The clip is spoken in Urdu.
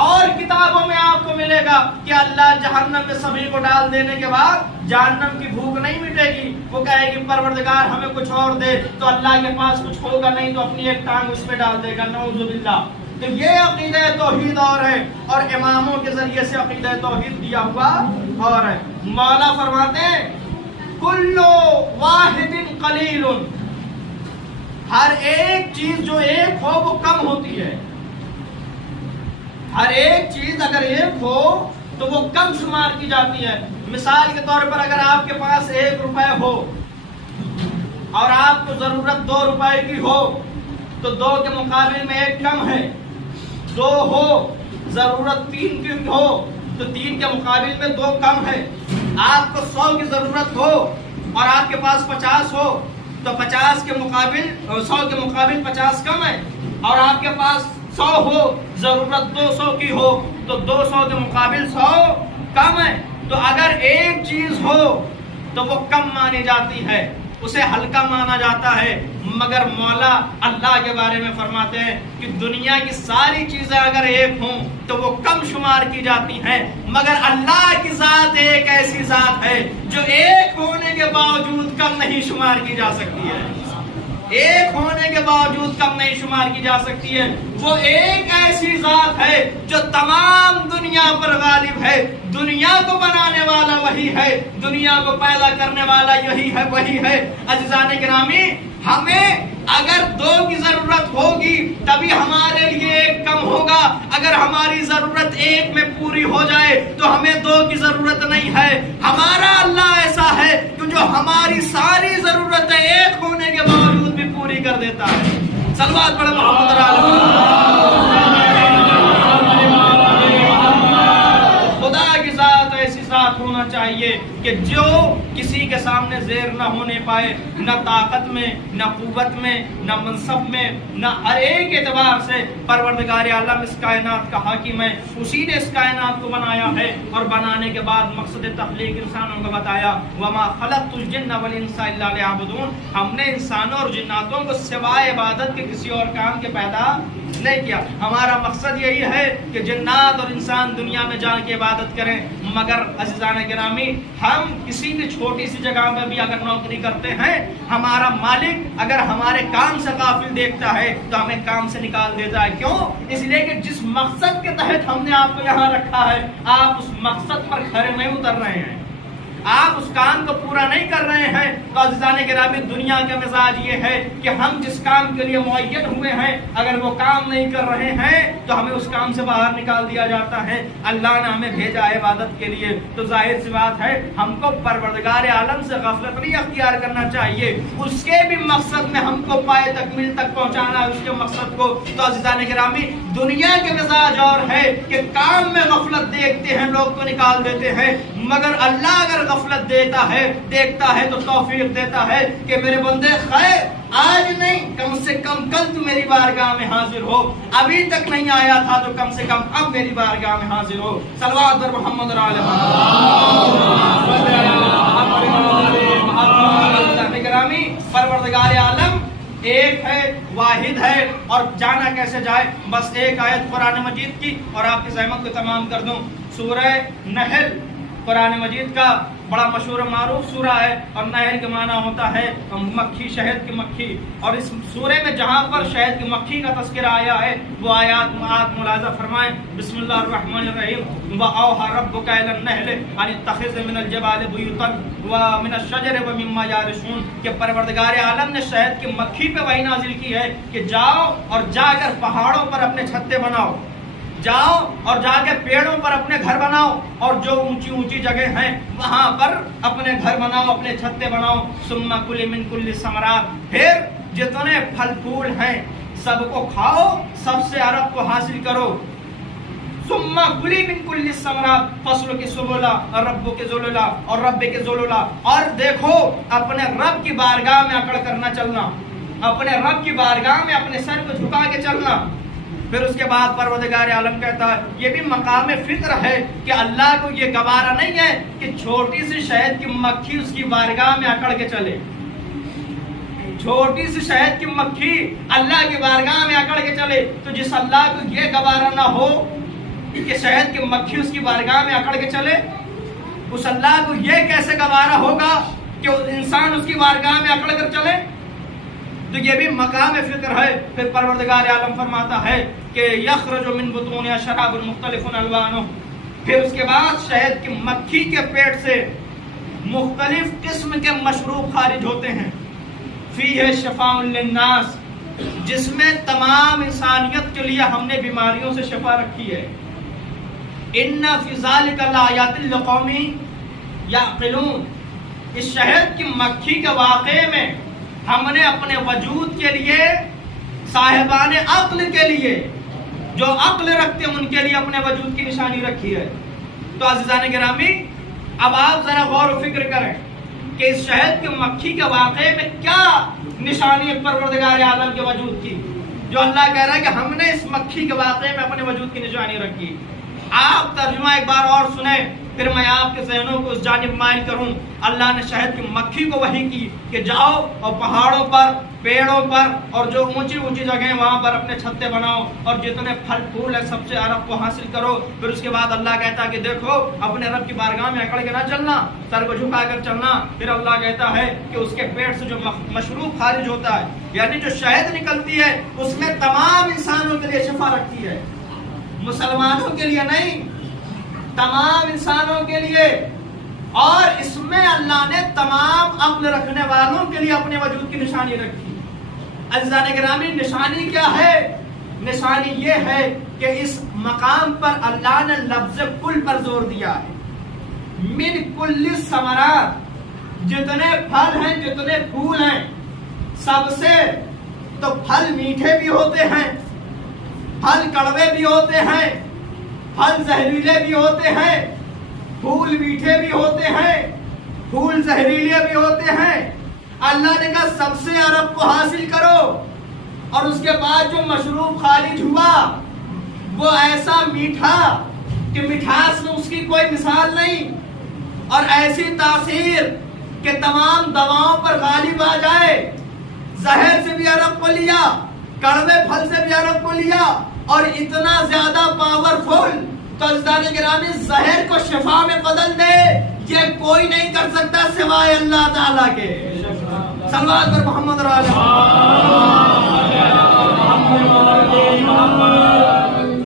اور کتابوں میں آپ کو ملے گا کہ اللہ جہنم میں سبھی کو ڈال دینے کے بعد جہنم کی بھوک نہیں مٹے گی، وہ کہے گی پروردگار ہمیں کچھ اور دے، تو اللہ کے پاس کچھ ہوگا نہیں تو اپنی ایک ٹانگ اس پہ ڈال دے گا، نعوذ باللہ۔ تو یہ عقیدہ توحید اور ہے، اور اماموں کے ذریعے سے عقیدہ توحید دیا ہوا اور ہے۔ مولا فرماتے ہیں کل واحد قلیل، ہر ایک چیز جو ایک ہو وہ کم ہوتی ہے، ہر ایک چیز اگر ایک ہو تو وہ کم شمار کی جاتی ہے۔ مثال کے طور پر اگر آپ کے پاس 1 روپے ہو اور آپ کو ضرورت 2 روپے کی ہو تو 2 کے مقابل میں 1 کم ہے، 2 ہو ضرورت 3 کی ہو تو 3 کے مقابل میں 2 کم ہے۔ آپ کو 100 کی ضرورت ہو اور آپ کے پاس 50 ہو تو 50 کے مقابل 100 کے مقابل 50 کم ہے، اور آپ کے پاس 100 ہو ضرورت 200 کی ہو تو 200 کے مقابل 100 کم ہے۔ تو اگر ایک چیز ہو تو وہ کم مانی جاتی ہے، اسے ہلکا مانا جاتا ہے، مگر مولا اللہ کے بارے میں فرماتے ہیں کہ دنیا کی ساری چیزیں اگر ایک ہوں تو وہ کم شمار کی جاتی ہیں، مگر اللہ کی ذات ایک ایسی ذات ہے جو ایک ہونے کے باوجود کم نہیں شمار کی جا سکتی ہے، ایک ہونے کے باوجود کم نہیں شمار کی جا سکتی ہے۔ وہ ایک ایسی ذات ہے جو تمام دنیا پر غالب ہے، دنیا کو بنانے والا وہی ہے، دنیا کو پیدا کرنے والا یہی ہے، وہی ہے۔ عزیزان گرامی، ہمیں اگر 2 کی ضرورت ہوگی تبھی ہمارے لیے 1 کم ہوگا، اگر ہماری ضرورت 1 میں پوری ہو جائے تو ہمیں 2 کی ضرورت نہیں ہے۔ ہمارا اللہ ایسا ہے کہ جو ہماری ساری ضرورتیں 1 ہونے کے باوجود بھی پوری کر دیتا ہے۔ صلوات پڑھیں محمد خدا کی ذات ایسی ذات ہونا چاہیے کہ جو کسی کے سامنے زیر نہ ہونے پائے، نہ طاقت میں، نہ قوت میں، نہ منصب میں، نہ ہر ایک اعتبار سے۔ پروردگار عالم اس کائنات کا حاکم ہے، اسی نے اس کائنات کو بنایا ہے، اور بنانے کے بعد مقصد تخلیق انسانوں کو بتایا، وما خلقت الجن والانس الا ليعبدون، ہم نے انسانوں اور جناتوں کو سوائے عبادت کے کسی اور کام کے پیدا نہیں کیا۔ ہمارا مقصد یہی ہے کہ جنات اور انسان دنیا میں جا کے عبادت کریں، مگر عزیزان گرامی، ہم کسی بھی چھوٹی سی جگہ میں بھی اگر نوکری کرتے ہیں، ہمارا مالک اگر ہمارے کام سے غافل دیکھتا ہے تو ہمیں کام سے نکال دیتا ہے۔ کیوں؟ اس لیے کہ جس مقصد کے تحت ہم نے آپ کو یہاں رکھا ہے، آپ اس مقصد پر کھرے نہیں اتر رہے ہیں، آپ اس کام کو پورا نہیں کر رہے ہیں۔ تو عزیزان گرامی، دنیا کا مزاج یہ ہے کہ ہم جس کام کے لیے معین ہوئے ہیں اگر وہ کام نہیں کر رہے ہیں تو ہمیں اس کام سے باہر نکال دیا جاتا ہے۔ اللہ نے ہمیں بھیجا ہے عبادت کے لیے، تو ظاہر سی بات ہے ہم کو پروردگار عالم سے غفلت نہیں اختیار کرنا چاہیے، اس کے بھی مقصد میں ہم کو پائے تکمیل تک پہنچانا ہے اس کے مقصد کو۔ تو عزیزان گرامی، دنیا کے مزاج اور ہے کہ کام میں غفلت دیکھتے ہیں لوگ تو نکال دیتے ہیں، مگر اللہ اگر غفلت دیتا ہے، دیکھتا ہے تو توفیق دیتا ہے کہ میرے بندے خیر آج نہیں، کم سے کم کل تو میری بارگاہ میں حاضر ہو، ابھی تک نہیں آیا تھا تو کم سے کم اب میری بارگاہ میں حاضر ہو۔ صلوات بر محمد گرامی، پروردگار عالم ایک ہے، واحد ہے، اور جانا کیسے جائے؟ بس ایک آیت قرآن مجید کی اور آپ کی زحمت کو تمام کر دوں۔ سورہ نحل قرآن مجید کا بڑا مشہور و معروف سورہ ہے، اور نحل کا معنی ہوتا ہے مکھی، شہد کی مکھی، اور اس سورے میں جہاں پر شہد کی مکھی کا تذکرہ آیا ہے وہ آیات آپ ملاحظہ فرمائیں۔ بسم اللہ الرحمن الرحیم، وَأَوْحَى رَبُّكَ إِلَى النَّحْلِ أَنِ اتَّخِذْ مِنَ الْجِبَالِ بُيُوتًا وَمِنَ الشَّجَرِ وَمِمَّا يَعْرِشُونَ، کہ پروردگار عالم نے شہد کی مکھی پہ وحی نازل کی ہے کہ جاؤ اور جا کر پہاڑوں پر اپنے چھتے بناؤ، جاؤ اور جا کے پیڑوں پر اپنے گھر بناؤ، اور جو اونچی اونچی جگہ ہیں وہاں پر اپنے گھر بناؤ، اپنے چھتے بناؤ۔ ثم کلی من کل ثمرات، پھر جتنے پھل پھول ہیں سب کو کھاؤ، سب سے عرق کو حاصل کرو۔ ثم کلی من کل ثمرات فصل کی سبولا اور رب کے ذللا اور رب کے ذللا، اور دیکھو اپنے رب کی بارگاہ میں اکڑ کرنا چلنا، اپنے رب کی بارگاہ میں اپنے سر کو جھکا کے چلنا۔ پھر اس کے بعد پروردگار عالم کہتا ہے، یہ بھی مقام فطر ہے کہ اللہ کو یہ گوارا نہیں ہے کہ چھوٹی سی شہد کی مکھی اس کی بارگاہ میں اکڑ کے چلے، چھوٹی سی شہد کی مکھی اللہ کی بارگاہ میں اکڑ کے چلے۔ تو جس اللہ کو یہ گوارا نہ ہو کہ شہد کی مکھی اس کی بارگاہ میں اکڑ کے چلے؟ اس اللہ کو یہ کیسے گوارا ہوگا کہ انسان اس کی بارگاہ میں اکڑ کر چلے؟ تو یہ بھی مقام فکر ہے۔ پھر پروردگار عالم فرماتا ہے کہ یخرج من بطونہا شراب مختلف الوانہ، پھر اس کے بعد شہد کی مکھی کے پیٹ سے مختلف قسم کے مشروب خارج ہوتے ہیں، فیہ شفاء للناس، جس میں تمام انسانیت کے لیے ہم نے بیماریوں سے شفا رکھی ہے۔ ان فی ذلک لآیات لقوم یعقلون، اس شہد کی مکھی کے واقعے میں ہم نے اپنے وجود کے لیے، صاحبان عقل کے لیے، جو عقل رکھتے ہیں ان کے لیے اپنے وجود کی نشانی رکھی ہے۔ تو عزیزان گرامی، اب آپ ذرا غور و فکر کریں کہ اس شہد کی مکھی کے واقعے میں کیا نشانی ہے پروردگار عالم کے وجود کی، جو اللہ کہہ رہا ہے کہ ہم نے اس مکھی کے واقعے میں اپنے وجود کی نشانی رکھی۔ آپ ترجمہ ایک بار اور سنیں، پھر میں آپ کے ذہنوں کو اس جانب مائل کروں۔ اللہ نے شہد کی مکھی کو وحی کی کہ جاؤ اور پہاڑوں پر، پیڑوں پر اور جو اونچی اونچی جگہیں وہاں پر اپنے چھتے بناؤ اور جتنے پھل پھول ہیں سب سے عرب کو حاصل کرو۔ پھر اس کے بعد اللہ کہتا ہے کہ دیکھو اپنے رب کی بارگاہ میں اکڑ کے نہ چلنا، سر کو جھکا کر چلنا۔ پھر اللہ کہتا ہے کہ اس کے پیٹ سے جو مشروب خارج ہوتا ہے، یعنی جو شہد نکلتی ہے، اس میں تمام انسانوں کے لیے شفا رکھتی ہے، مسلمانوں کے لیے نہیں، تمام انسانوں کے لیے۔ اور اس میں اللہ نے تمام عقل رکھنے والوں کے لیے اپنے وجود کی نشانی رکھی۔ عزیزان گرامی، نشانی کیا ہے؟ نشانی یہ ہے کہ اس مقام پر اللہ نے لفظ کل پر زور دیا ہے۔ من کل ثمرات، جتنے پھل ہیں، جتنے پھول ہیں، سب سے تو پھل میٹھے بھی ہوتے ہیں، پھل کڑوے بھی ہوتے ہیں، پھل زہریلے بھی ہوتے ہیں، پھول میٹھے بھی ہوتے ہیں، پھول زہریلے بھی ہوتے ہیں۔ اللہ نے کہا سب سے عرب کو حاصل کرو، اور اس کے بعد جو مشروب خارج ہوا وہ ایسا میٹھا کہ مٹھاس میں اس کی کوئی مثال نہیں، اور ایسی تاثیر کہ تمام دواؤں پر غالب آ جائے۔ زہر سے بھی عرب کو لیا، کڑوے پھل سے بھی عرب کو لیا، اور اتنا زیادہ پاورفل تو عزیزان گرامی زہر کو شفا میں بدل دے، یہ کوئی نہیں کر سکتا سوائے اللہ تعالیٰ کے۔ صلوات پر محمد